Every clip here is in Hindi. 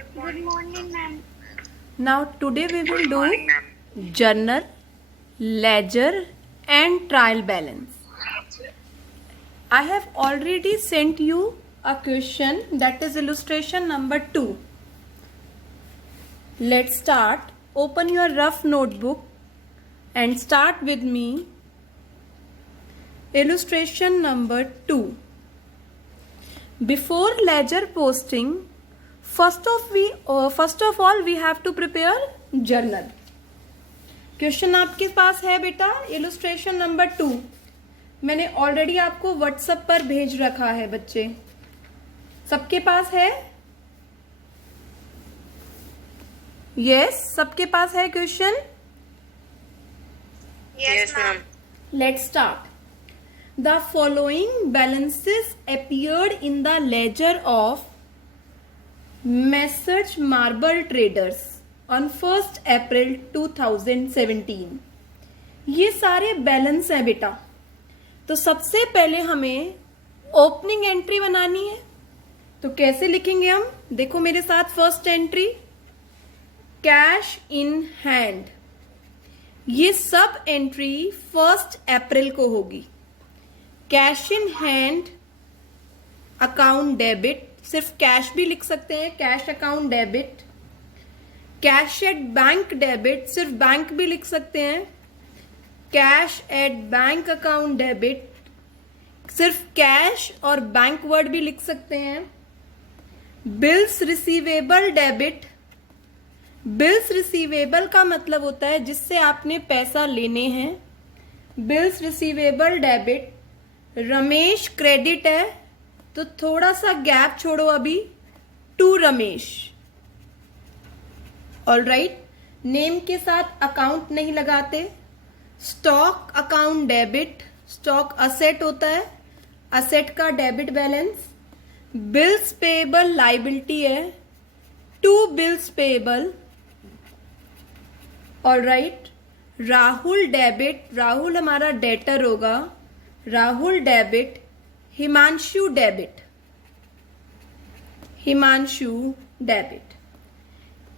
Good morning, ma'am. Now today we will Good do morning, ma'am. journal, ledger and trial balance. I have already sent you a question, that is illustration number 2. Let's start. Open your rough notebook and start with me. Illustration number 2. Before ledger posting, first of all we have to prepare journal. Question आपके पास है बेटा इलस्ट्रेशन नंबर 2. मैंने ऑलरेडी आपको व्हाट्सएप पर भेज रखा है बच्चे. सबके पास है? यस, सबके पास है question. Yes, ma'am. Let's start. The following balances appeared in the ledger of Messrs Marble Traders on 1st April 2017. ये सारे बैलेंस हैं बेटा. तो सबसे पहले हमें ओपनिंग एंट्री बनानी है. तो कैसे लिखेंगे हम? देखो मेरे साथ. First entry cash in hand. ये सब एंट्री 1 अप्रैल को होगी. Cash in hand account debit, सिर्फ कैश भी लिख सकते हैं, cash account debit. Cash at bank debit, सिर्फ बैंक भी लिख सकते हैं. Cash at bank account debit, सिर्फ कैश और बैंक वर्ड भी लिख सकते हैं. Bills receivable debit. Bills receivable का मतलब होता है जिससे आपने पैसा लेने हैं. Bills receivable debit. Ramesh credit है तो थोड़ा सा गैप छोड़ो अभी, to Ramesh. All right. Name के साथ अकाउंट नहीं लगाते. Stock account debit. Stock asset होता है, असेट का debit balance. Bills payable liability है, to bills payable. All right. Rahul debit. Rahul हमारा डेटर होगा. Rahul debit. Himanshu debit. Himanshu debit.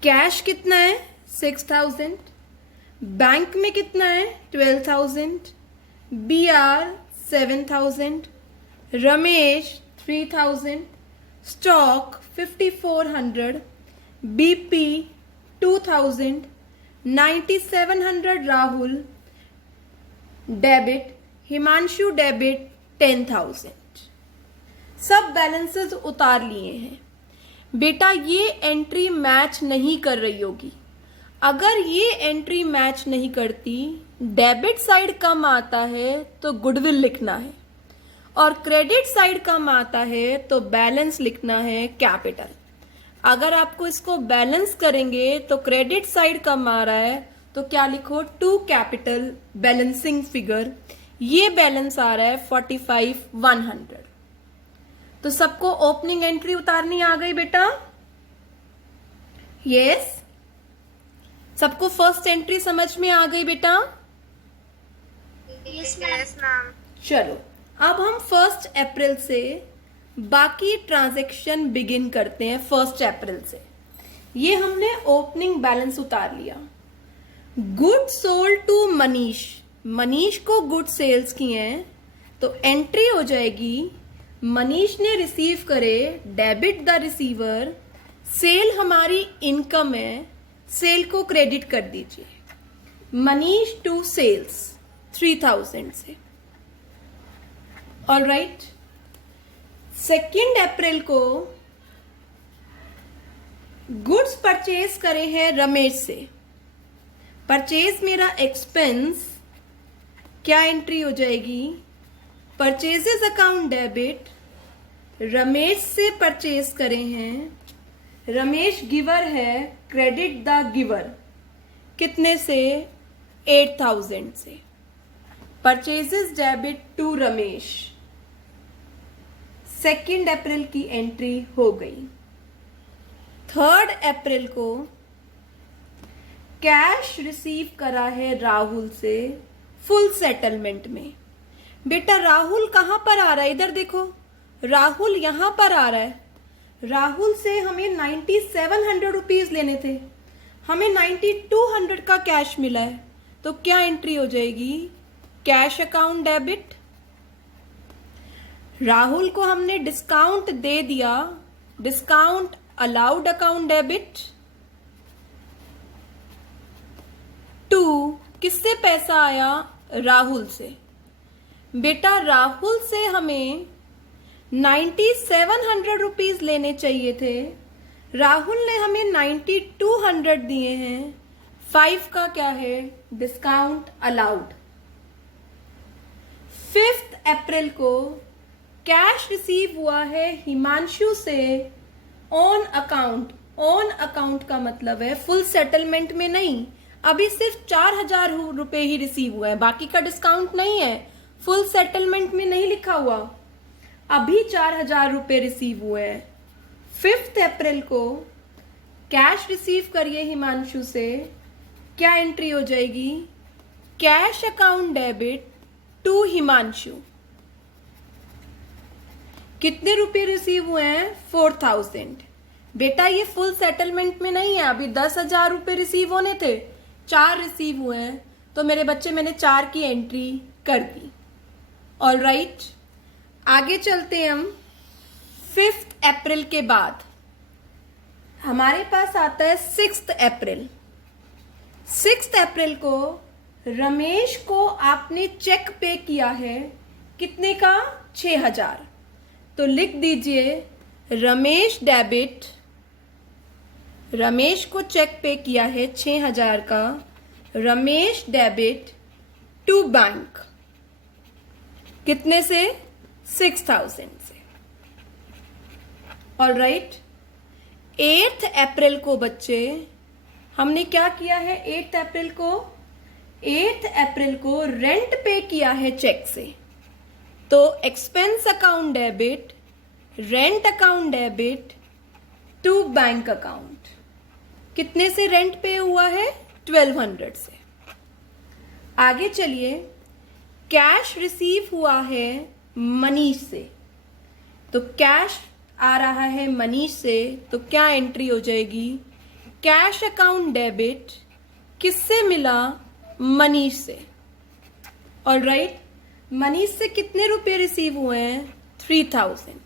Cash कितना है? 6000. बैंक में कितना है? 12000. BR 7000. Ramesh 3000. Stock 5400. BP 2000. 9700 Rahul debit. Himanshu debit 10000. सब बैलेंसेस उतार लिए हैं. बेटा ये एंट्री मैच नहीं कर रही होगी. अगर ये एंट्री मैच नहीं करती, डेबिट साइड कम आता है तो गुडविल लिखना है, और क्रेडिट साइड कम आता है तो बैलेंस लिखना है कैपिटल. अगर आपको इसको बैलेंस करेंगे तो क्रेडिट साइड कम आ रहा है तो क्या लिखो? To capital balancing figure. ये बैलेंस आ रहा है 45,100. तो सबको ओपनिंग एंट्री उतारनी आ गई बेटा? यस. सबको फर्स्ट एंट्री समझ में आ गई बेटा? Yes, ma'am. चलो अब हम 1 अप्रैल से बाकी ट्रांजैक्शन बिगिन करते हैं. 1 अप्रैल से ये हमने ओपनिंग बैलेंस उतार लिया. Good sold to Manish. Manish को गुड सेल्स किए हैं तो एंट्री हो जाएगी मनीष ने रिसीव करे, डेबिट द रिसीवर. सेल हमारी इनकम है, सेल को क्रेडिट कर दीजिए. मनीष टू सेल्स 3000 से. All right. 2 अप्रैल को गुड्स परचेज करे हैं रमेश से. परचेज मेरा एक्सपेंस, क्या एंट्री हो जाएगी? Purchases account debit. रमेश से परचेज करे हैं, रमेश गिवर है, क्रेडिट द गिवर. कितने से? 8000 से. Purchases debit to Ramesh. 2 अप्रैल की एंट्री हो गई. 3 अप्रैल को कैश रिसीव करा है राहुल से फुल सेटलमेंट में. बेटा राहुल कहां पर आ रहा है? इधर देखो, राहुल यहां पर आ रहा है. राहुल से हमें 9700 रुपीज लेने थे, हमें 9200 का कैश मिला है, तो क्या एंट्री हो जाएगी? Cash account debit. राहुल को हमने डिस्काउंट दे दिया, डिस्काउंट अलाउड अकाउंट डेबिट। 2 किससे पैसा आया? राहुल से। बेटा राहुल से हमें 9700 रुपीज लेने चाहिए थे, राहुल ने हमें 9200 दिए हैं, 5 का क्या है? Discount allowed. 5 अप्रैल को कैश रिसीव हुआ है हिमांशु से ऑन अकाउंट। ऑन अकाउंट का मतलब है फुल सेटलमेंट में नहीं, अभी सिर्फ 4000 रुपए ही रिसीव हुआ है, बाकी का डिस्काउंट नहीं है, फुल सेटलमेंट में नहीं लिखा हुआ, अभी 4000 रुपए रिसीव हुए हैं। 5 अप्रैल को कैश रिसीव करिए हिमांशु से, क्या एंट्री हो जाएगी? Cash account debit to Himanshu. कितने रुपए रिसीव हुए हैं? 4000। बेटा ये फुल सेटलमेंट में नहीं है, अभी 10,000 रुपए रिसीव होने थे, 4 रिसीव हुए हैं, तो मेरे बच्चे मैंने 4 की एंट्री कर दी। ऑल राइट, आगे चलते हैं हम। 5 अप्रैल के बाद हमारे पास आता है 6 अप्रैल। 6 अप्रैल को रमेश को आपने चेक पे किया है, कितने का? 6000। तो लिख दीजिए रमेश डेबिट, रमेश को चेक पे किया है 6000 का, रमेश डेबिट टू बैंक। कितने से? 6000 से। ऑल राइट, 8 अप्रैल को बच्चे हमने क्या किया है? 8 अप्रैल को रेंट पे किया है चेक से, तो expense account debit, rent account debit to bank account. कितने से रेंट पे हुआ है? 1200 से। आगे चलिए, कैश रिसीव हुआ है मनीष से, तो कैश आ रहा है मनीष से, तो क्या एंट्री हो जाएगी? Cash account debit. किससे मिला? मनीष से। ऑल राइट, मनीष से कितने रुपए रिसीव हुए हैं? 3000।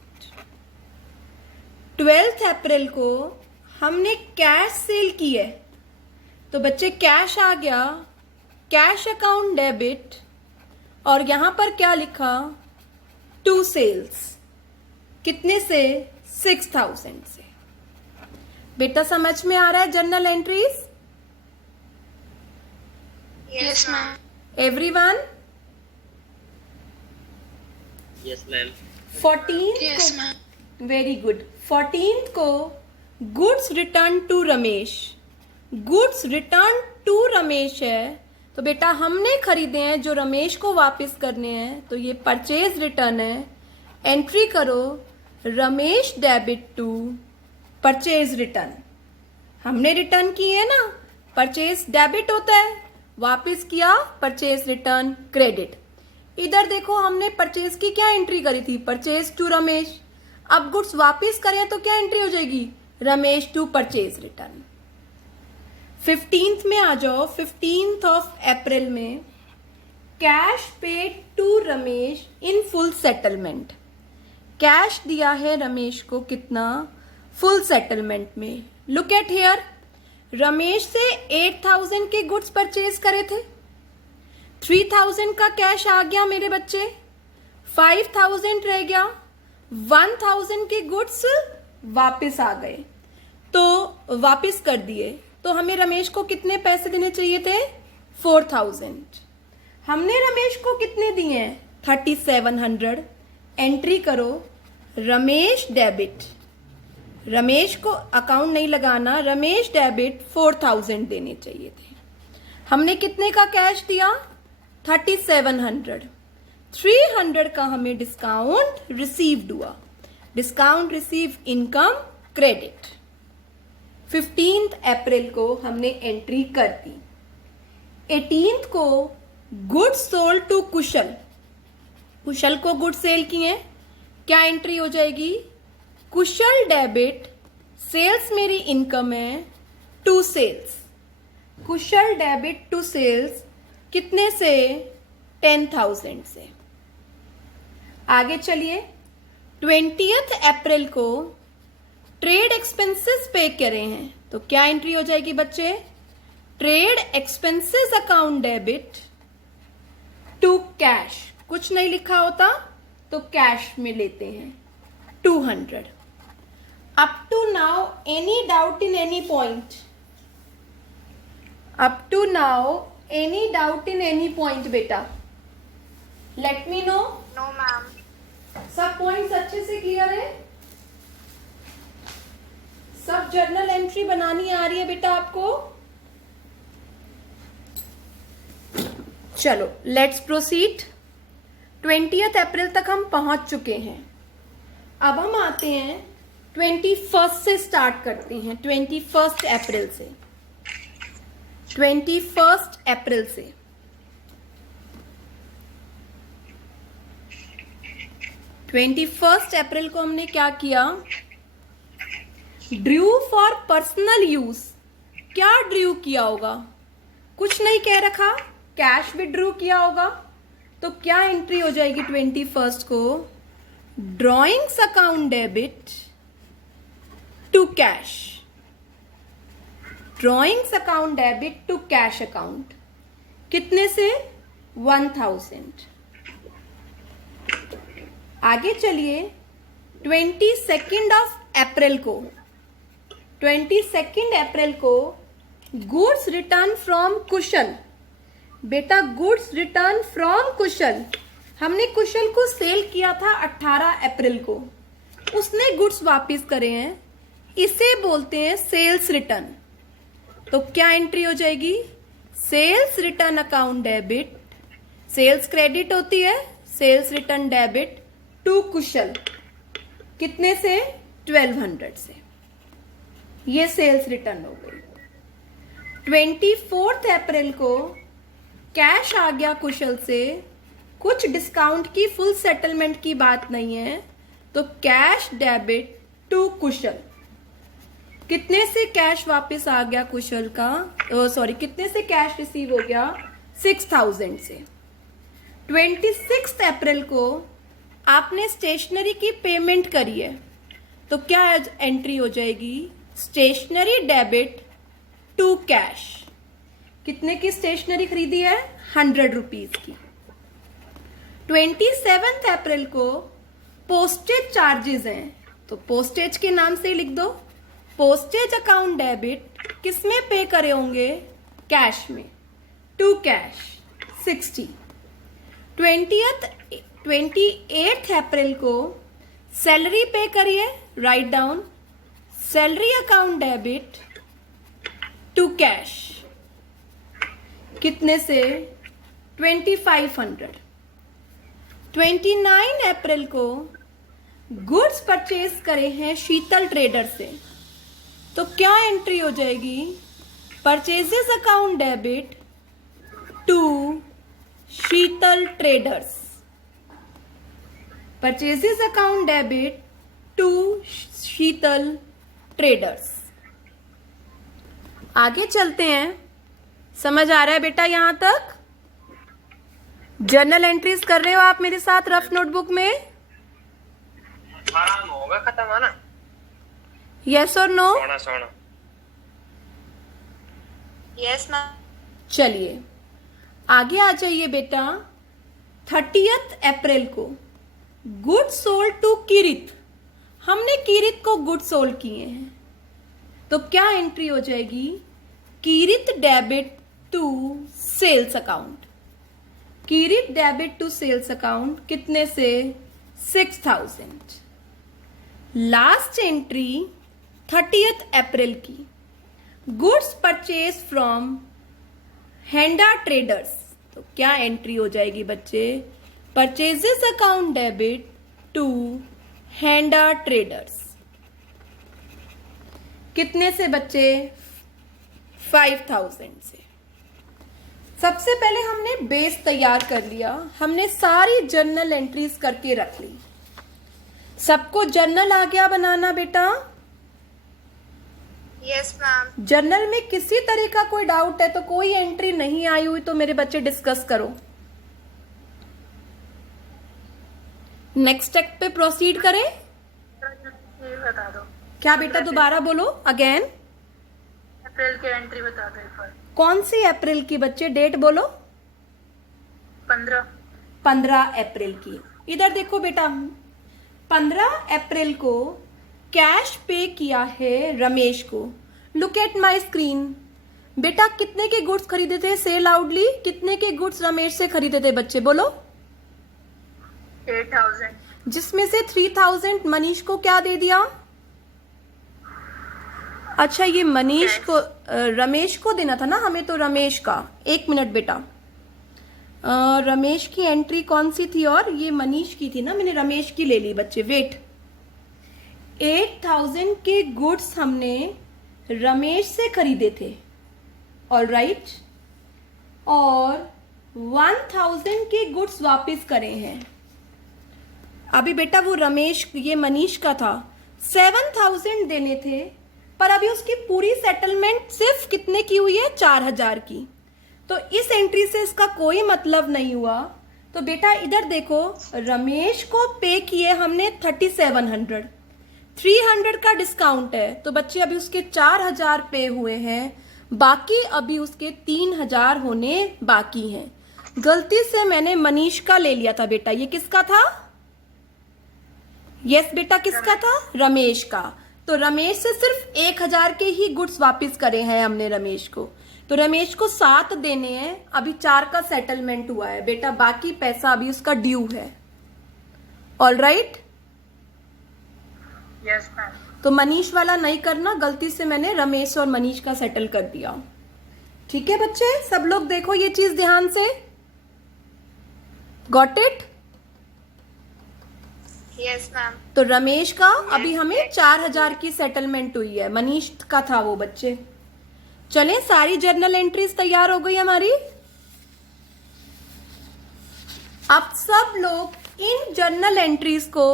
12 अप्रैल को हमने कैश सेल की है, तो बच्चे कैश आ गया, कैश अकाउंट डेबिट, और यहां पर क्या लिखा? To sales. कितने से? 6000 से। बेटा समझ में आ रहा है journal entries? Yes ma'am. Everyone? Yes ma'am. 14 yes को, मैम। Very good. 14 को goods return to Ramesh. Goods return to Ramesh है, तो बेटा हमने खरीदे हैं जो रमेश को वापस करने हैं, तो ये परचेज रिटर्न है। एंट्री करो Ramesh debit to purchase return. हमने रिटर्न किए है ना, परचेज डेबिट होता है, वापस किया परचेज रिटर्न क्रेडिट। इधर देखो हमने परचेज की क्या एंट्री करी थी? Purchase to Ramesh. अब गुड्स वापस करें तो क्या एंट्री हो जाएगी? Ramesh to purchase return. 15 में आ जाओ। 15 ऑफ अप्रैल में cash paid to Ramesh in full settlement. Cash दिया है रमेश को, कितना? फुल सेटलमेंट में। लुक एट हियर, रमेश से 8000 के गुड्स परचेज करे थे, 3000 का कैश आ गया मेरे बच्चे, 5000 रह गया, 1000 के गुड्स वापस आ गए, तो वापस कर दिए, तो हमें रमेश को कितने पैसे देने चाहिए थे? 4000। हमने रमेश को कितने दिए हैं? 3700। एंट्री करो रमेश डेबिट। रमेश को अकाउंट नहीं लगाना, रमेश डेबिट 4000 देने चाहिए थे। हमने कितने का कैश दिया? 3700। 300 का हमें डिस्काउंट रिसीव्ड हुआ। Discount receive income credit. 15 April को हमने एंट्री कर दी। 18 को goods sold to Kushal. Kushal को गुड्स सेल किए, क्या एंट्री हो जाएगी? कुशल डेबिट सेल्स मेरी इनकम है to sales. Kushal debit to sales कितने से? 10,000 से। आगे चलिए, 20th अप्रैल को ट्रेड एक्सपेंसेस पे करे हैं, तो क्या एंट्री हो जाएगी बच्चे? Trade expenses account debit to cash. कुछ नहीं लिखा होता तो कैश में लेते हैं 200। Up to now any doubt in any point? Up to now any doubt in any point बेटा? Let me know. No ma'am. सब पॉइंट्स अच्छे से क्लियर है? सब जर्नल एंट्री बनानी आ रही है बेटा आपको? चलो लेट्स प्रोसीड। 20th अप्रैल तक हम पहुंच चुके हैं। अब हम आते हैं 21st से स्टार्ट करते हैं। 21st अप्रैल से 21st अप्रैल से 21st अप्रैल को हमने क्या किया? Drew for personal use. क्या ड्रू किया होगा? कुछ नहीं कह रखा, कैश विड्रू किया होगा। तो क्या एंट्री हो जाएगी 21st को? Drawings account debit to cash. Drawings account debit to cash account कितने से? 1000। आगे चलिए, 22nd अप्रैल को 22nd अप्रैल को गुड्स रिटर्न फ्रॉम कुशल। बेटा गुड्स रिटर्न फ्रॉम कुशल, हमने कुशल को सेल किया था 18 अप्रैल को, उसने गुड्स वापस करे हैं, इसे बोलते हैं सेल्स रिटर्न। तो क्या एंट्री हो जाएगी? Sales return account debit, sales credit होती है, sales return debit to Kushal कितने से? 1200 से। ये सेल्स रिटर्न हो गई। 24th अप्रैल को कैश आ गया कुशल से, कुछ डिस्काउंट की फुल सेटलमेंट की बात नहीं है, तो कैश डेबिट टू कुशल कितने से कैश वापस आ गया कुशल का? सॉरी, कितने से कैश रिसीव हो गया? 6000 से। 26th अप्रैल को आपने स्टेशनरी की पेमेंट करी है, तो क्या एंट्री हो जाएगी? Stationery debit to cash. कितने की स्टेशनरी खरीदी है? 100 रुपीज की। 27th अप्रैल को पोस्टेज चार्जेस हैं, तो पोस्टेज के नाम से लिख दो। पोस्टेज अकाउंट डेबिट किस में पे करे होंगे? कैश में, टू कैश 60। 28th अप्रैल को सैलरी पे करिए, write down salary account debit to cash कितने से? 2500। 29 अप्रैल को गुड्स परचेज करे हैं शीतल ट्रेडर से, तो क्या एंट्री हो जाएगी? Purchases account debit to Sheetal Traders. Purchases account debit to Sheetal Traders. आगे चलते हैं। समझ आ रहा है बेटा यहां तक? जर्नल एंट्रीज कर रहे हो आप मेरे साथ रफ नोटबुक में? आराम होगा खत्म है ना? यस और नो? सोना सोना। Yes ma'am. चलिए आगे आ जाइए बेटा। 30th अप्रैल को गुड सोल्ड टू किरित, हमने किरित को गुड सोल्ड किए हैं, तो क्या एंट्री हो जाएगी? Kirit debit to sales account. Kirit debit to sales account कितने से? 6000। लास्ट एंट्री 30th अप्रैल की, goods purchase from Handa traders, तो क्या एंट्री हो जाएगी बच्चे? Purchases account debit to Handa traders कितने से बच्चे? 5000 से। सबसे पहले हमने बेस तैयार कर लिया, हमने सारी जर्नल एंट्रीज करके रख ली। सबको जर्नल आ गया बनाना बेटा? Yes ma'am. जर्नल में किसी तरह का कोई डाउट है तो, कोई एंट्री नहीं आई हुई तो मेरे बच्चे डिस्कस करो। नेक्स्ट स्टेप पे प्रोसीड करें। ये बता दो, क्या बेटा दोबारा बोलो अगेन। अप्रैल की एंट्री बता दो एक बार। कौन सी अप्रैल की बच्चे? डेट बोलो। 15 अप्रैल की। इधर देखो बेटा, 15 अप्रैल को कैश पे किया है रमेश को। Look at my screen. बेटा कितने के गुड्स खरीदे थे? से लाउडली, कितने के गुड्स रमेश से खरीदे थे बच्चे? बोलो। 8,000। जिसमें से 3,000 मनीष को क्या दे दिया? अच्छा ये मनीष को, रमेश को देना था ना हमें, तो रमेश का। एक मिनट बेटा, रमेश की एंट्री कौन सी थी और ये मनीष की थी ना, मैंने रमेश की ले ली बच्चे। वेट, 8,000 के गुड्स हमने रमेश से खरीदे थे, ऑल राइट, और 1,000 के गुड्स वापस करे हैं। अभी बेटा वो रमेश, ये मनीष का था, 7,000 देने थे, पर अभी उसकी पूरी सेटलमेंट सिर्फ कितने की हुई है? 4,000 की। तो इस एंट्री से इसका कोई मतलब नहीं हुआ। तो बेटा इधर देखो, रमेश को पे किए हमने 3,700, 300 का डिस्काउंट है, तो बच्चे अभी उसके 4,000 पे हुए हैं, बाकी अभी उसके 3,000 होने बाकी हैं। गलती से मैंने मनीष का ले लिया था बेटा। ये किसका था? यस बेटा, किसका था? रमेश का। तो रमेश से सिर्फ 1,000 के ही गुड्स वापस करे हैं हमने रमेश को। तो रमेश को 7 देने हैं, अभी 4 का सेटलमेंट हुआ है बेटा, बाकी पैसा अभी उसका ड्यू है, ऑल राइट। Yes ma'am. तो मनीष वाला नहीं करना, गलती से मैंने रमेश और मनीष का सेटल कर दिया। ठीक है बच्चे, सब लोग देखो ये चीज ध्यान से। Got it? Yes ma'am. तो रमेश का अभी हमें 4,000 की सेटलमेंट हुई है, मनीष का था वो बच्चे। चलें, सारी जर्नल एंट्रीज तैयार हो गई हमारी। अब सब लोग इन जर्नल एंट्रीज को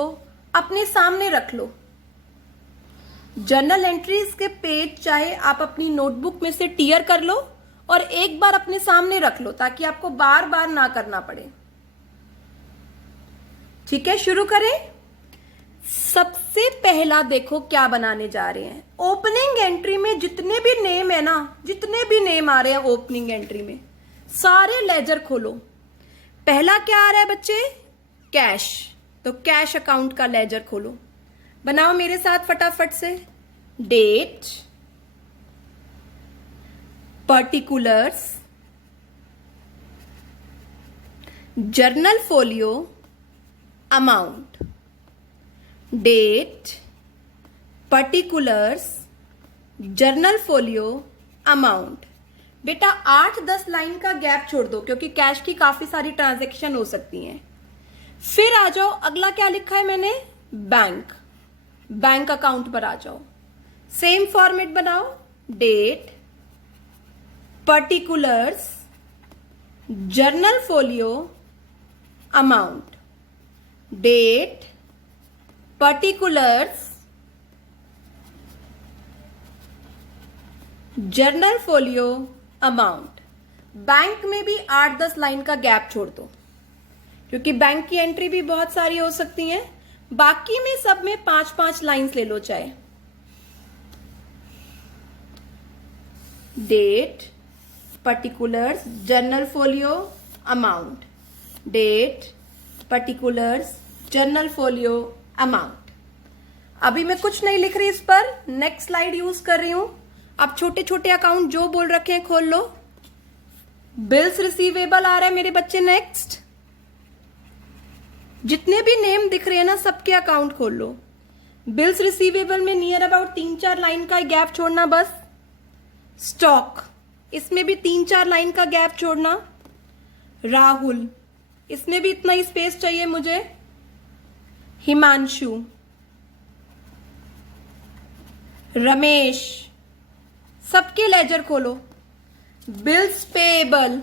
अपने सामने रख लो। जर्नल एंट्रीज के पेज चाहे आप अपनी नोटबुक में से टियर कर लो और एक बार अपने सामने रख लो, ताकि आपको बार बार ना करना पड़े। ठीक है, शुरू करें। सबसे पहला देखो क्या बनाने जा रहे हैं। ओपनिंग एंट्री में जितने भी नेम है ना, जितने भी नेम आ रहे हैं ओपनिंग एंट्री में, सारे लेजर खोलो। पहला क्या आ रहा है बच्चे? कैश। तो कैश अकाउंट का लेजर खोलो। बनाओ मेरे साथ फटाफट से। Date, particulars, journal folio, amount. Date, particulars, journal folio, amount. बेटा 8-10 लाइन का गैप छोड़ दो, क्योंकि कैश की काफी सारी ट्रांजैक्शन हो सकती हैं। फिर आ जाओ, अगला क्या लिखा है मैंने? बैंक। बैंक अकाउंट पर आ जाओ, सेम फॉर्मेट बनाओ। Date, particulars, journal folio, amount. Date, particulars, journal folio, amount. Bank में भी 8-10 लाइन का गैप छोड़ दो, क्योंकि बैंक की एंट्री भी बहुत सारी हो सकती हैं। बाकी में सब में 5-5 लाइन्स ले लो चाहे। Date, particulars, journal folio, amount. Date, particulars, journal folio, amount. अभी मैं कुछ नहीं लिख रही इस पर, नेक्स्ट स्लाइड यूज कर रही हूं। अब छोटे छोटे अकाउंट जो बोल रखे हैं खोल लो। बिल्स रिसीवेबल आ रहा है मेरे बच्चे, नेक्स्ट। जितने भी नेम दिख रहे हैं ना, सबके अकाउंट खोल लो। बिल्स रिसीवेबल में नियर अबाउट 3-4 लाइन का गैप छोड़ना बस। स्टॉक, इसमें भी 3-4 लाइन का गैप छोड़ना। राहुल, इसमें भी इतना ही स्पेस चाहिए मुझे। हिमांशु, रमेश, सबके लेजर खोलो। Bills payable,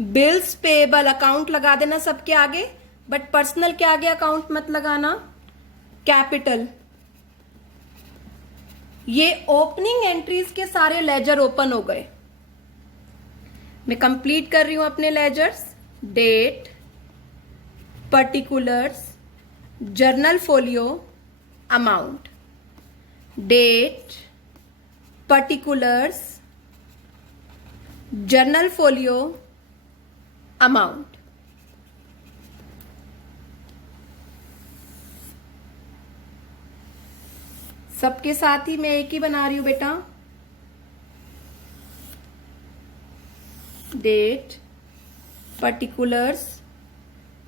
bills payable account लगा देना सबके आगे। बट पर्सनल के आगे अकाउंट मत लगाना, कैपिटल। ये ओपनिंग एंट्रीज के सारे लेजर ओपन हो गए। मैं कंप्लीट कर रही हूं अपने ledgers. Date, particulars, journal folio, amount. Date, particulars, journal folio, amount. सबके साथ ही मैं एक ही बना रही हूं बेटा। Date, particulars,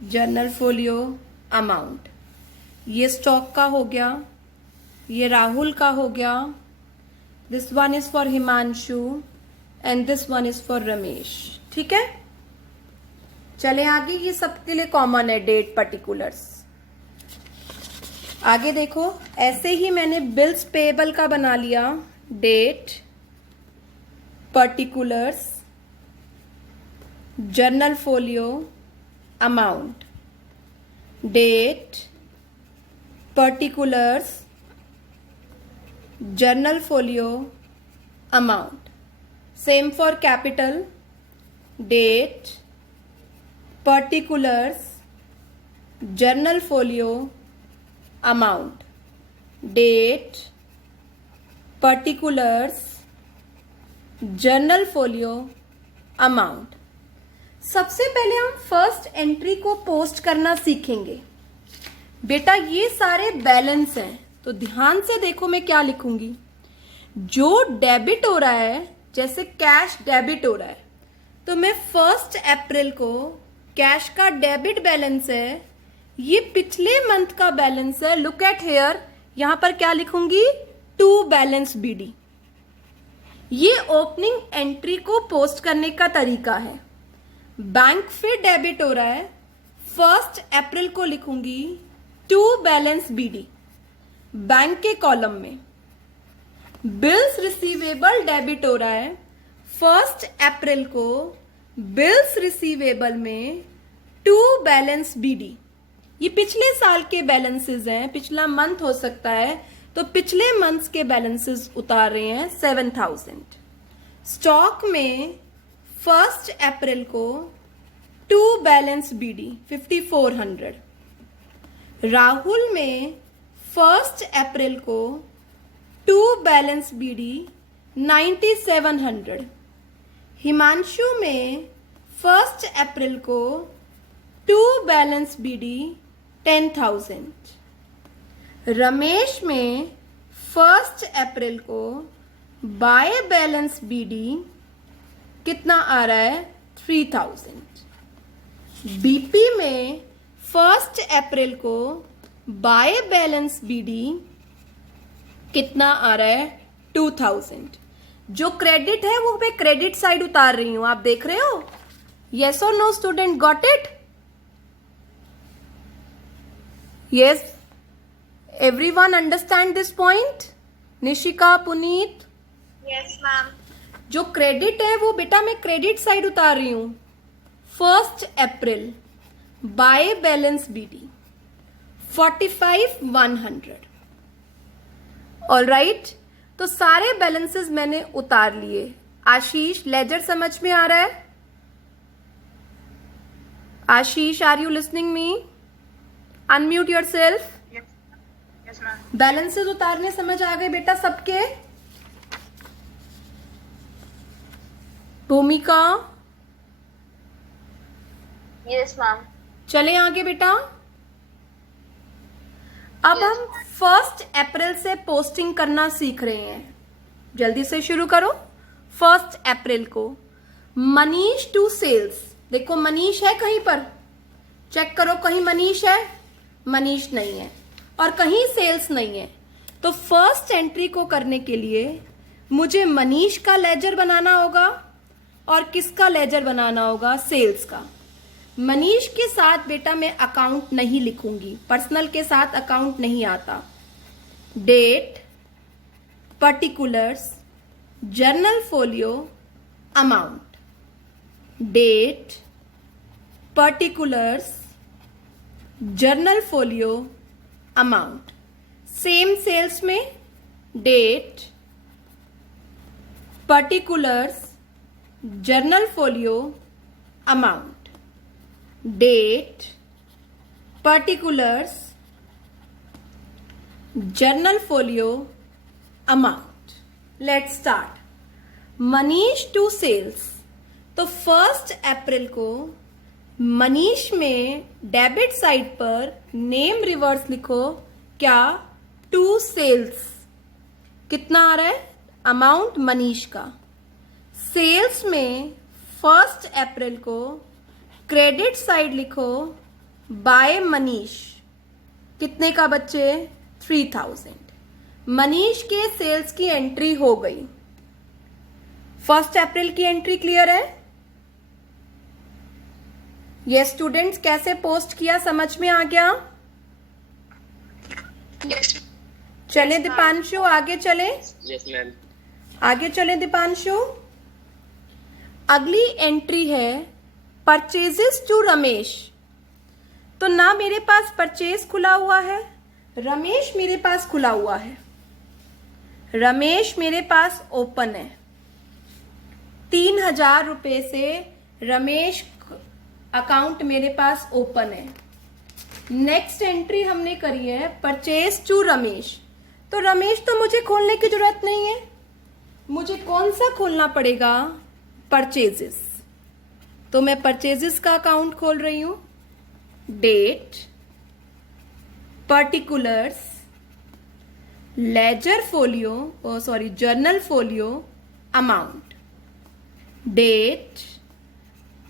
journal folio, amount. ये स्टॉक का हो गया, ये राहुल का हो गया, this one is for Himanshu and this one is for Ramesh. ठीक है, चले आगे। ये सबके लिए कॉमन है, डेट, पर्टिकुलर्स। आगे देखो, ऐसे ही मैंने बिल्स पेएबल का बना लिया। Date, particulars, journal folio, amount. Date, particulars, journal folio, amount. Same for capital. Date, particulars, journal folio, amount. Date, particulars, journal folio, amount. सबसे पहले हम फर्स्ट एंट्री को पोस्ट करना सीखेंगे। बेटा ये सारे बैलेंस हैं, तो ध्यान से देखो मैं क्या लिखूंगी। जो डेबिट हो रहा है, जैसे कैश डेबिट हो रहा है, तो मैं 1 अप्रैल को कैश का डेबिट बैलेंस है, ये पिछले मंथ का बैलेंस है। लुक एट हेयर, यहां पर क्या लिखूंगी, टू बैलेंस बीडी। ये ओपनिंग एंट्री को पोस्ट करने का तरीका है। बैंक फिर डेबिट हो रहा है, 1 अप्रैल को लिखूंगी टू बैलेंस बीडी बैंक के कॉलम में। बिल्स रिसीवेबल डेबिट हो रहा है, 1 अप्रैल को बिल्स रिसीवेबल में टू बैलेंस बीडी। ये पिछले साल के बैलेंसेस हैं, पिछला मंथ हो सकता है, तो पिछले मंथ्स के बैलेंसेस उतार रहे हैं 7000। स्टॉक में 1 अप्रैल को टू बैलेंस बीडी 5400। राहुल में 1 अप्रैल को टू बैलेंस बीडी 9700। हिमांशु में 1 अप्रैल को टू बैलेंस बीडी 10,000। रमेश में 1 अप्रैल को बाय बैलेंस बीडी कितना आ रहा है, 3000। बीपी में 1 अप्रैल को बाय बैलेंस बीडी कितना आ रहा है, 2000। जो क्रेडिट है वो मैं क्रेडिट साइड उतार रही हूं, आप देख रहे हो। यस और no student, got it? Yes, everyone understand this point? Nishika, Puneet? Yes ma'am. जो क्रेडिट है वो बेटा मैं क्रेडिट साइड उतार रही हूं। 1 April by balance BD 45,100। All right, तो सारे बैलेंसेस मैंने उतार लिए। आशीष, लेजर समझ में आ रहा है? Ashish, are you listening me? Unmute yourself. Yes ma'am. Balances उतारने समझ आ गए बेटा सबके? भूमिका? Yes ma'am. चले आगे बेटा। अब हम 1 अप्रैल से पोस्टिंग करना सीख रहे हैं। जल्दी से शुरू करो। 1 अप्रैल को मनीष टू सेल्स। देखो मनीष है कहीं पर, चेक करो कहीं मनीष है, मनीष नहीं है, और कहीं सेल्स नहीं है। तो फर्स्ट एंट्री को करने के लिए मुझे मनीष का लेजर बनाना होगा और किसका लेजर बनाना होगा, सेल्स का। मनीष के साथ बेटा मैं अकाउंट नहीं लिखूंगी, पर्सनल के साथ अकाउंट नहीं आता। Date, particulars, journal folio, amount. Date, particulars, journal folio amount. Same sales में date, particulars, journal folio amount, date, particulars, journal folio amount. Let's start. Manish to sales. तो 1 अप्रैल को मनीष में डेबिट साइड पर नेम रिवर्स लिखो। क्या? To sales. कितना आ रहा है? अमाउंट मनीष का। सेल्स में 1 अप्रैल को क्रेडिट साइड लिखो बाय मनीष। कितने का बच्चे? 3000। मनीष के सेल्स की एंट्री हो गई। 1 अप्रैल की एंट्री क्लियर है? ये स्टूडेंट्स कैसे पोस्ट किया समझ में आ गया? Yes. चले दीपांशु, आगे चले। Yes, ma'am. आगे चले दीपांशु। अगली एंट्री है परचेजेस टू रमेश। तो ना मेरे पास परचेज खुला हुआ है, रमेश मेरे पास खुला हुआ है। रमेश मेरे पास ओपन है। 3000 रुपए से रमेश अकाउंट मेरे पास ओपन है। नेक्स्ट एंट्री हमने करी है परचेज टू रमेश। तो रमेश तो मुझे खोलने की जरूरत नहीं है, मुझे कौन सा खोलना पड़ेगा? परचेजेस। तो मैं परचेजेस का अकाउंट खोल रही हूं। Date, particulars, ledger folio, journal folio amount, date,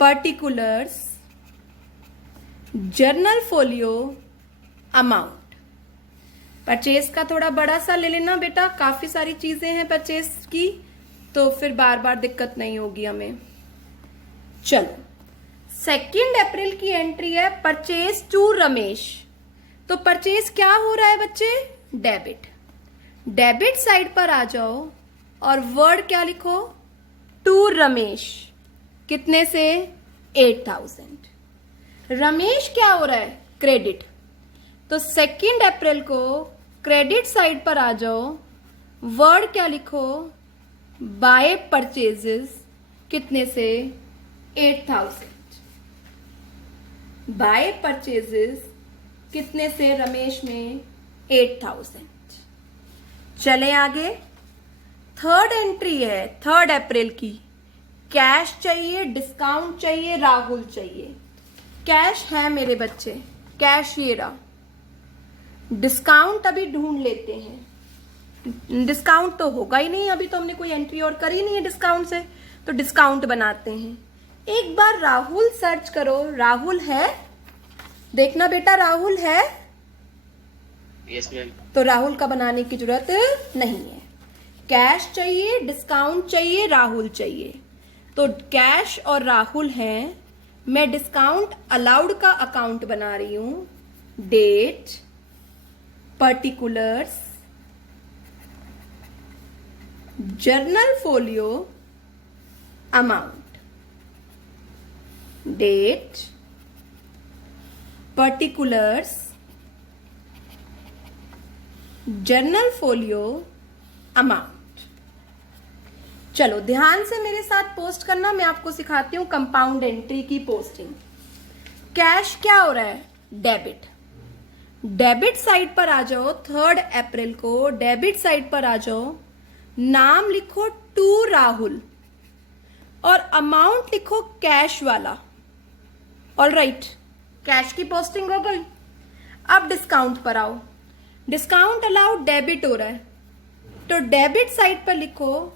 particulars, journal folio amount. Purchase का थोड़ा बड़ा सा ले लेना बेटा, काफी सारी चीजें हैं परचेज की, तो फिर बार बार दिक्कत नहीं होगी हमें। चलो, 2 अप्रैल की एंट्री है परचेज टू रमेश। तो परचेज क्या हो रहा है बच्चे? डेबिट। डेबिट साइड पर आ जाओ और वर्ड क्या लिखो? टू रमेश। कितने से? 8000। रमेश क्या हो रहा है? क्रेडिट। तो 2 अप्रैल को क्रेडिट साइड पर आ जाओ, वर्ड क्या लिखो? By purchases. कितने से? 8000। बाय परचेजेस कितने से रमेश में? 8000। चले आगे। 3rd एंट्री है 3 अप्रैल की। कैश चाहिए, डिस्काउंट चाहिए, राहुल चाहिए। कैश है मेरे बच्चे, कैश ये रहा। डिस्काउंट अभी ढूंढ लेते हैं। डिस्काउंट तो होगा ही नहीं, अभी तो हमने कोई एंट्री और करी नहीं है डिस्काउंट से, तो डिस्काउंट बनाते हैं। एक बार राहुल सर्च करो। राहुल है? देखना बेटा, राहुल है? Yes, ma'am. तो राहुल का बनाने की जरूरत नहीं है। कैश चाहिए, डिस्काउंट चाहिए, राहुल चाहिए। तो कैश और राहुल हैं। मैं डिस्काउंट अलाउड का अकाउंट बना रही हूं। Date, particulars, journal folio amount, date, particulars, journal folio amount. चलो ध्यान से मेरे साथ पोस्ट करना, मैं आपको सिखाती हूं कंपाउंड एंट्री की पोस्टिंग। कैश क्या हो रहा है? डेबिट। डेबिट साइड पर आ जाओ। 3 अप्रैल को डेबिट साइड पर आ जाओ। नाम लिखो टू राहुल और अमाउंट लिखो कैश वाला। ऑल राइट, कैश की पोस्टिंग हो गई। अब डिस्काउंट पर आओ। डिस्काउंट अलाउड डेबिट हो रहा है, तो डेबिट साइड पर लिखो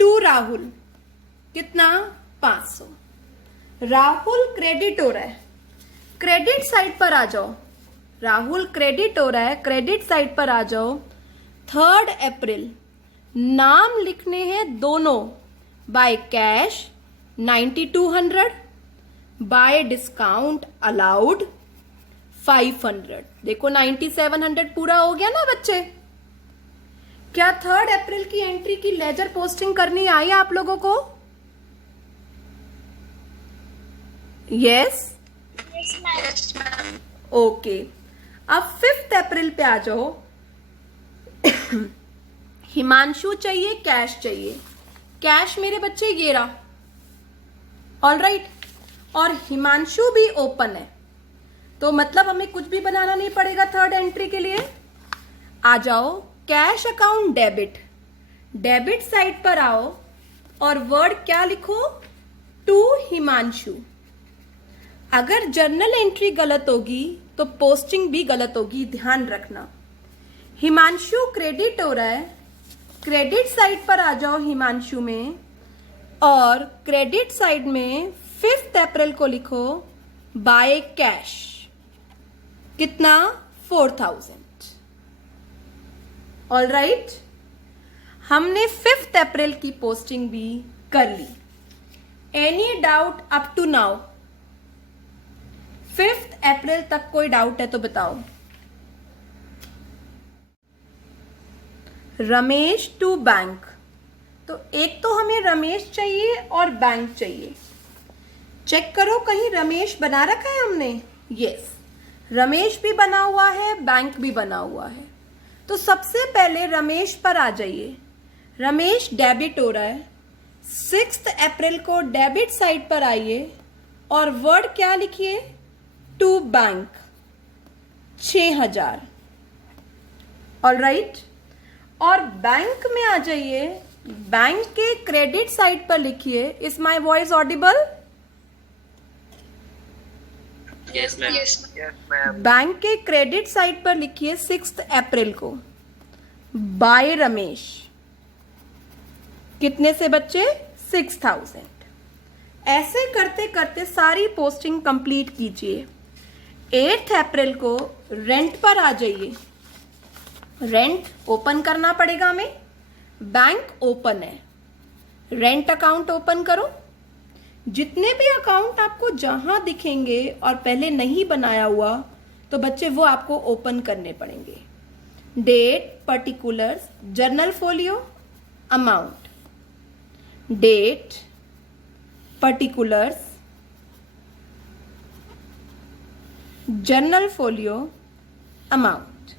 टू राहुल। कितना? 500। राहुल क्रेडिट हो रहा है, क्रेडिट साइड पर आ जाओ। राहुल क्रेडिट हो रहा है, क्रेडिट साइड पर आ जाओ। 3 अप्रैल नाम लिखने हैं दोनों। By cash 9200, bye discount allowed 500। देखो 9700 पूरा हो गया ना बच्चे। क्या 3 अप्रैल की एंट्री की लेजर पोस्टिंग करनी आई आप लोगों को? यस? Yes, ma'am. ओके, अब 5 अप्रैल पे आ जाओ। हिमांशु चाहिए, कैश चाहिए। कैश मेरे बच्चे ये रहा, ऑल राइट। और हिमांशु भी ओपन है, तो मतलब हमें कुछ भी बनाना नहीं पड़ेगा थर्ड एंट्री के लिए। आ जाओ, cash account debit, debit side पर आओ और वर्ड क्या लिखो, टू हिमांशु। अगर जर्नल एंट्री गलत होगी तो पोस्टिंग भी गलत होगी, ध्यान रखना। हिमांशु क्रेडिट हो रहा है, क्रेडिट साइड पर आ जाओ हिमांशु में, और क्रेडिट साइड में 5 अप्रैल को लिखो बाय कैश। कितना, 4000। ऑल राइट, हमने 5 अप्रैल की पोस्टिंग भी कर ली। Any doubt up to now? 5 अप्रैल तक कोई डाउट है तो बताओ। रमेश टू बैंक, तो एक तो हमें रमेश चाहिए और बैंक चाहिए। चेक करो कहीं रमेश बना रखा है हमने। यस, रमेश भी बना हुआ है, बैंक भी बना हुआ है। तो सबसे पहले रमेश पर आ जाइए। रमेश डेबिट हो रहा है, 6 अप्रैल को डेबिट साइड पर आइए और वर्ड क्या लिखिए, टू बैंक, 6000। ऑल राइट, और बैंक में आ जाइए, बैंक के क्रेडिट साइड पर लिखिए, is my voice Audible? Yes, ma'am. Yes, ma'am. Bank के क्रेडिट साइड पर लिखिए 6 अप्रैल को बाय रमेश। कितने से बच्चे, 6000। ऐसे करते करते सारी पोस्टिंग कंप्लीट कीजिए। 8 अप्रैल को रेंट पर आ जाइए। रेंट ओपन करना पड़ेगा हमें, बैंक ओपन है, रेंट अकाउंट ओपन करो। जितने भी अकाउंट आपको जहां दिखेंगे और पहले नहीं बनाया हुआ तो बच्चे वो आपको ओपन करने पड़ेंगे। Date, particulars, journal folio, amount. Date, particulars, journal folio, amount.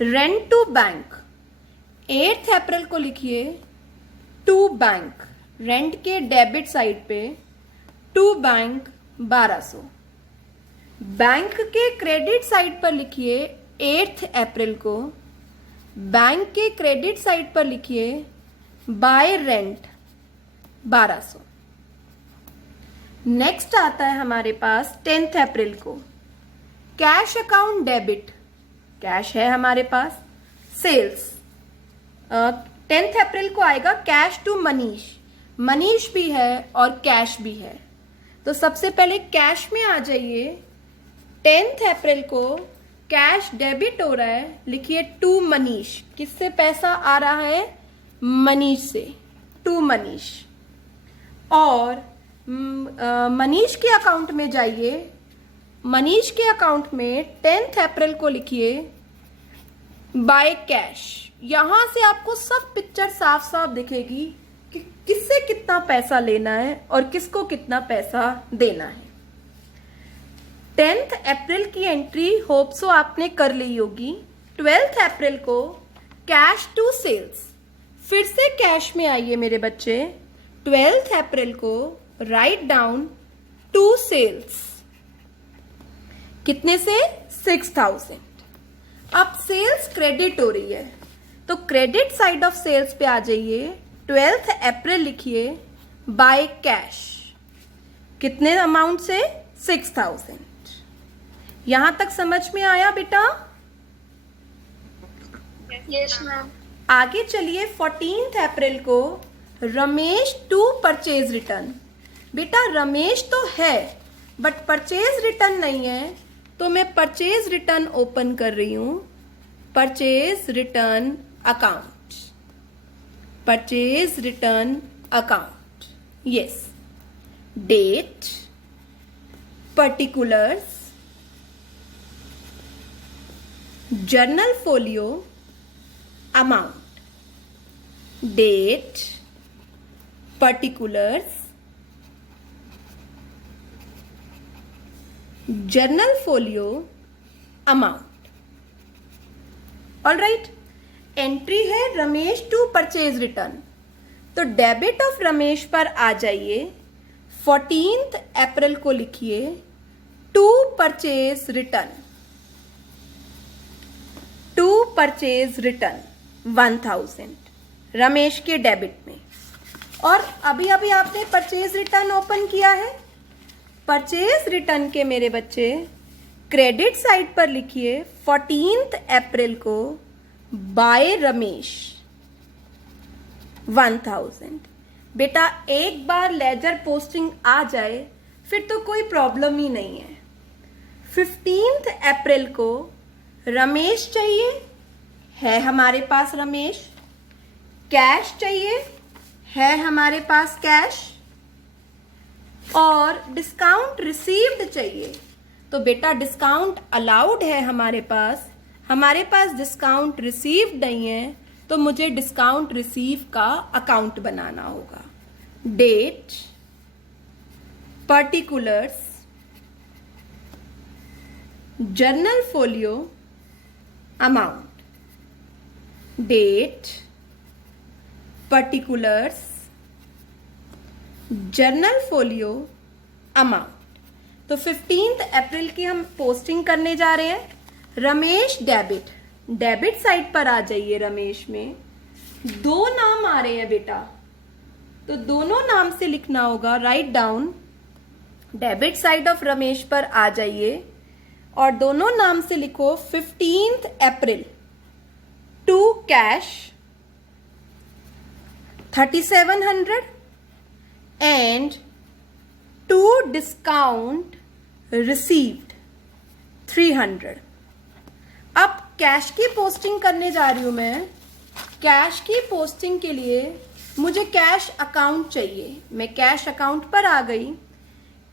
Rent to bank, 8 April को लिखिए टू बैंक, रेंट के डेबिट साइड पे टू बैंक 1200। बैंक के क्रेडिट साइड पर लिखिए 8 अप्रैल को, बैंक के क्रेडिट साइड पर लिखिए बाय रेंट 1200। नेक्स्ट आता है हमारे पास 10 अप्रैल को कैश अकाउंट डेबिट, कैश है हमारे पास, सेल्स। 10 अप्रैल को आएगा कैश टू मनीष, मनीष भी है और कैश भी है। तो सबसे पहले कैश में आ जाइए। 10 अप्रैल को कैश डेबिट हो रहा है, लिखिए टू मनीष। किससे पैसा आ रहा है, मनीष से, टू मनीष। और मनीष के अकाउंट में जाइए, मनीष के अकाउंट में 10 अप्रैल को लिखिए बाय कैश। यहां से आपको सब पिक्चर साफ साफ दिखेगी कि किससे कितना पैसा लेना है और किसको कितना पैसा देना है। 10 अप्रैल की एंट्री होप सो आपने कर ली होगी। 12 अप्रैल को कैश टू सेल्स, फिर से कैश में आइए मेरे बच्चे। 12 अप्रैल को राइट डाउन टू सेल्स, कितने से, 6000। अब सेल्स क्रेडिट हो रही है तो क्रेडिट साइड ऑफ सेल्स पे आ जाइए। 12 अप्रैल लिखिए बाय कैश, कितने अमाउंट से, 6000। यहां तक समझ में आया बेटा? Yes, ma'am. आगे चलिए 14 अप्रैल को रमेश टू परचेज रिटर्न। बेटा रमेश तो है बट परचेज रिटर्न नहीं है, तो मैं परचेज रिटर्न ओपन कर रही हूं। Purchase return account, purchase return account, yes. Date, particulars, journal folio, amount. Date, particulars, journal folio amount. All right, entry है रमेश टू परचेज रिटर्न, तो डेबिट ऑफ रमेश पर आ जाइए, 14 अप्रैल को लिखिए to purchase return, to purchase return 1000 Ramesh के डेबिट में। और अभी अभी आपने परचेज रिटर्न ओपन किया है, परचेज रिटर्न के मेरे बच्चे क्रेडिट साइड पर लिखिए 14 अप्रैल को बाय रमेश 1000। बेटा एक बार लेजर पोस्टिंग आ जाए फिर तो कोई प्रॉब्लम ही नहीं है। 15 अप्रैल को रमेश चाहिए, है हमारे पास रमेश, कैश चाहिए, है हमारे पास कैश, और डिस्काउंट रिसीव्ड चाहिए, तो बेटा डिस्काउंट अलाउड है हमारे पास डिस्काउंट रिसीव्ड नहीं है, तो मुझे डिस्काउंट रिसीव का अकाउंट बनाना होगा। Date, particulars, journal folio amount, date, particulars, journal folio amount. तो 15 अप्रैल की हम पोस्टिंग करने जा रहे हैं। रमेश डेबिट साइड पर आ जाइए। रमेश में दो नाम आ रहे हैं बेटा, तो दोनों नाम से लिखना होगा, write down. Debit side of Ramesh पर आ जाइए और दोनों नाम से लिखो 15 April to cash 3700 and to discount received 300। अब कैश की पोस्टिंग करने जा रही हूं मैं। कैश की पोस्टिंग के लिए मुझे कैश अकाउंट चाहिए। मैं कैश अकाउंट पर आ गई।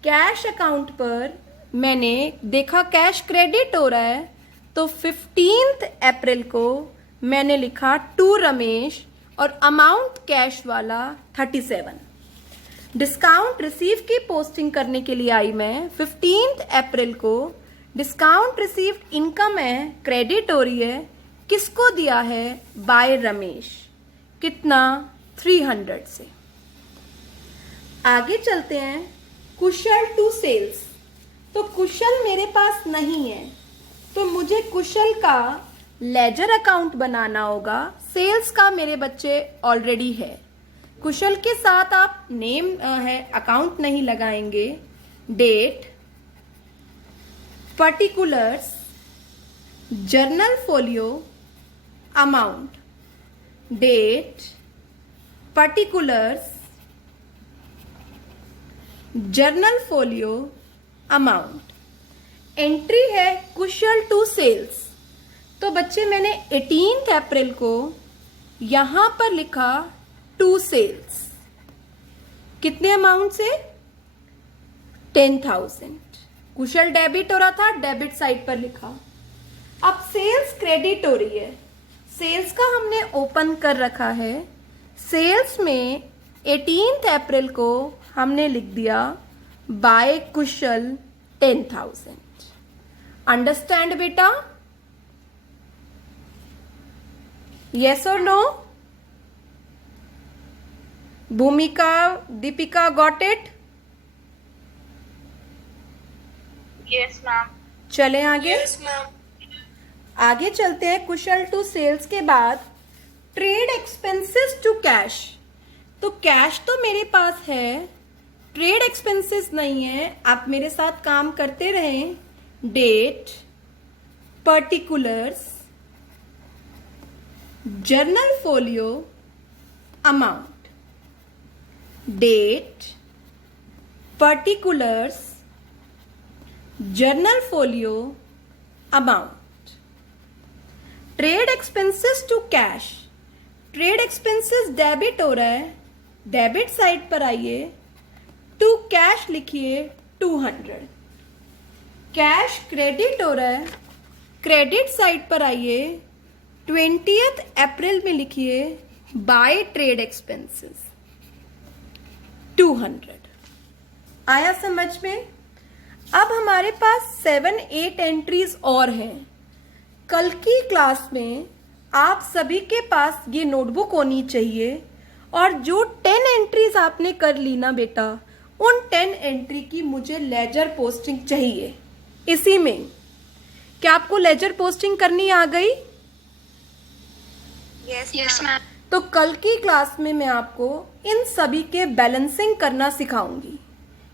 कैश अकाउंट पर मैंने देखा कैश क्रेडिट हो रहा है, तो 15 अप्रैल को मैंने लिखा टू रमेश और अमाउंट कैश वाला 37। डिस्काउंट रिसीव की पोस्टिंग करने के लिए आई मैं 15 अप्रैल को। डिस्काउंट रिसीव्ड इनकम है, क्रेडिट हो रही है, किसको दिया है? बाय रमेश। कितना? 300 से। आगे चलते हैं, कुशल टू सेल्स। तो कुशल मेरे पास नहीं है, तो मुझे कुशल का लेजर अकाउंट बनाना होगा। सेल्स का मेरे बच्चे ऑलरेडी है। कुशल के साथ आप नेम है अकाउंट नहीं लगाएंगे। Date, particulars, journal folio amount, date, particulars, journal folio amount. Entry है कुशल टू सेल्स। तो बच्चे मैंने 18 अप्रैल को यहां पर लिखा टू सेल्स। कितने अमाउंट से? 10,000। कुशल डेबिट हो रहा था, डेबिट साइड पर लिखा। अब सेल्स क्रेडिट हो रही है। सेल्स का हमने ओपन कर रखा है। सेल्स में 18 अप्रैल को हमने लिख दिया बाय कुशल 10,000। अंडरस्टैंड बेटा? यस और नो? भूमिका, Deepika, got it? Yes ma'am. चलें आगे। Yes, ma'am. आगे चलते हैं। कुशल टू सेल्स के बाद ट्रेड एक्सपेंसेस टू कैश। तो कैश तो मेरे पास है, ट्रेड एक्सपेंसेस नहीं है। आप मेरे साथ काम करते रहें। Date, particulars, journal folio amount, date, particulars, journal folio amount. Trade expenses to cash. Trade expenses debit हो रहा है, डेबिट साइड पर आइए, टू कैश लिखिए 200। कैश क्रेडिट हो रहा है, क्रेडिट साइड पर आइए, 20 अप्रैल में लिखिए बाय ट्रेड एक्सपेंसेस 200। आया समझ में? अब हमारे पास 7-8 एंट्रीज और हैं। कल की क्लास में आप सभी के पास ये नोटबुक होनी चाहिए और जो 10 एंट्रीज आपने कर ली ना बेटा, उन 10 एंट्री की मुझे लेजर पोस्टिंग चाहिए इसी में। क्या आपको लेजर पोस्टिंग करनी आ गई? Yes ma'am. तो कल की क्लास में मैं आपको इन सभी के बैलेंसिंग करना सिखाऊंगी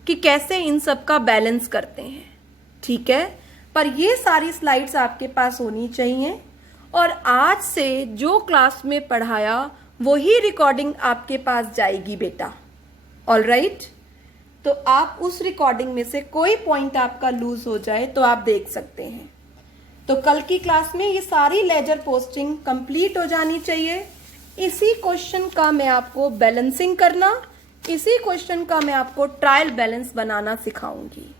कि कैसे इन सब का बैलेंस करते हैं, ठीक है? पर ये सारी स्लाइड्स आपके पास होनी चाहिए और आज से जो क्लास में पढ़ाया वही रिकॉर्डिंग आपके पास जाएगी बेटा। All right? तो आप उस रिकॉर्डिंग में से कोई पॉइंट आपका लूज हो जाए तो आप देख सकते हैं। तो कल की क्लास में ये सारी लेजर पोस्टिंग कंप्लीट हो जानी चाहिए। इसी क्वेश्चन का मैं आपको बैलेंसिंग करना, इसी क्वेश्चन का मैं आपको ट्रायल बैलेंस बनाना सिखाऊंगी।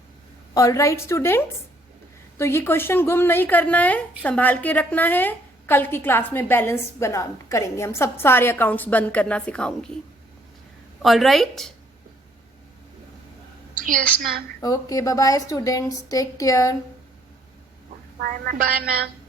All right students? तो ये क्वेश्चन गुम नहीं करना है, संभाल के रखना है। कल की क्लास में बैलेंस बना करेंगे हम, सब सारे अकाउंट्स बंद करना सिखाऊंगी। All right? Yes ma'am. Okay, bye bye students, take care. Bye ma'am.